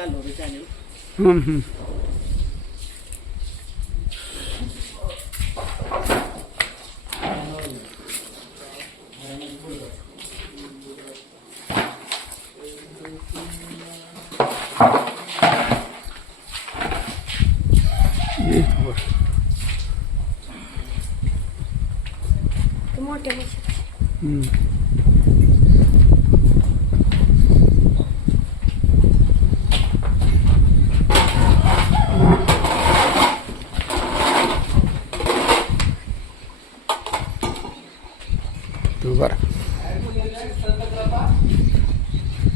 कालवडी channel. मोठ्या म्हशी.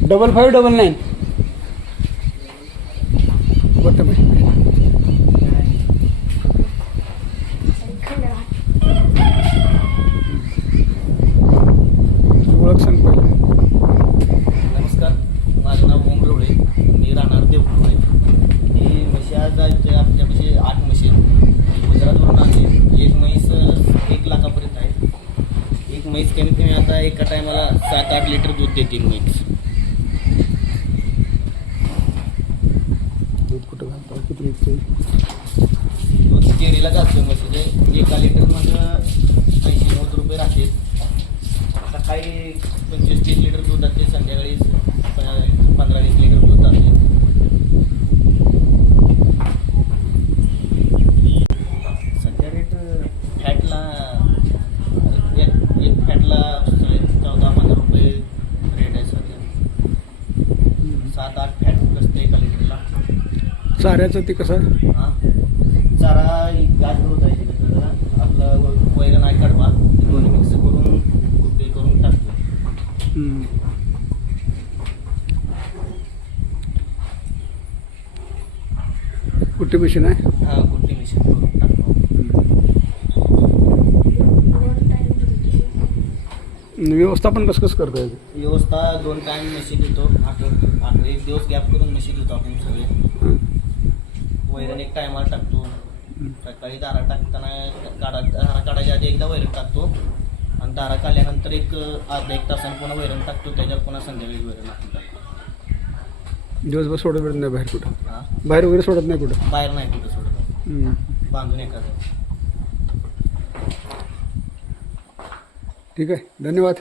बरं 5599 बरं बाई ओळख सांग पहिले. नमस्कार, माझं नाव ओम रोडे, मी राहणार देवपूर. ही म्हशी आज आपल्यापाशी 8 म्हशी गुजरातवरून आणली. एक म्हैस 1 लाखापर्यंत आहे. एक म्हैस कमीत कमी आता एका टायमाला 7-8 लिटर दूध देते म्हैस. दूध कुठं घालतो किती लिटर? दूध केरीला घालतो म्हशीचे. 1 लिटरमध्ये 80-90 रुपये राहते. सकाळी 25-30 लिटर दूध जाते, संध्याकाळी 15-20 लिटर दूध जाते. सध्या रेट फॅटला एक फॅटला 14-15 रुपये रेट आहे सध्या. 7-8 फॅट बसते एका लिटरला. चाऱ्याचं ते कसं? हां, चारा गाठ होत आहे तिकडे. आपलं वैरण आहे कडवा, ते दोन्ही मिक्स करून कुट्टी करून टाकतो. कुट्टी मशीन आहे. हां, कुट्टी मिक्स करून टाकतो. व्यवस्थापन कसं कसं करता येतं? व्यवस्था 2 टाईम म्हशी देतो. आठवड्यात 1 दिवस गॅप करून म्हशी देतो आपण सगळे. वैरण 1 टायमाला टाकतो. सकाळी दारा टाकताना दारा काढायच्या आधी एकदा वैरण टाकतो आणि दारा काढल्यानंतर अर्धा 1 तासाने पुन्हा वैरण टाकतो. त्याच्यात पुन्हा संध्याकाळी वैरण टाकतो. दिवसभर सोडत वेळ नाही बाहेर कुठं? हां, बाहेर वगैरे सोडत नाही कुठं? बाहेर नाही कुठं सोडत, बांधून एखादं. ठीक आहे, धन्यवाद.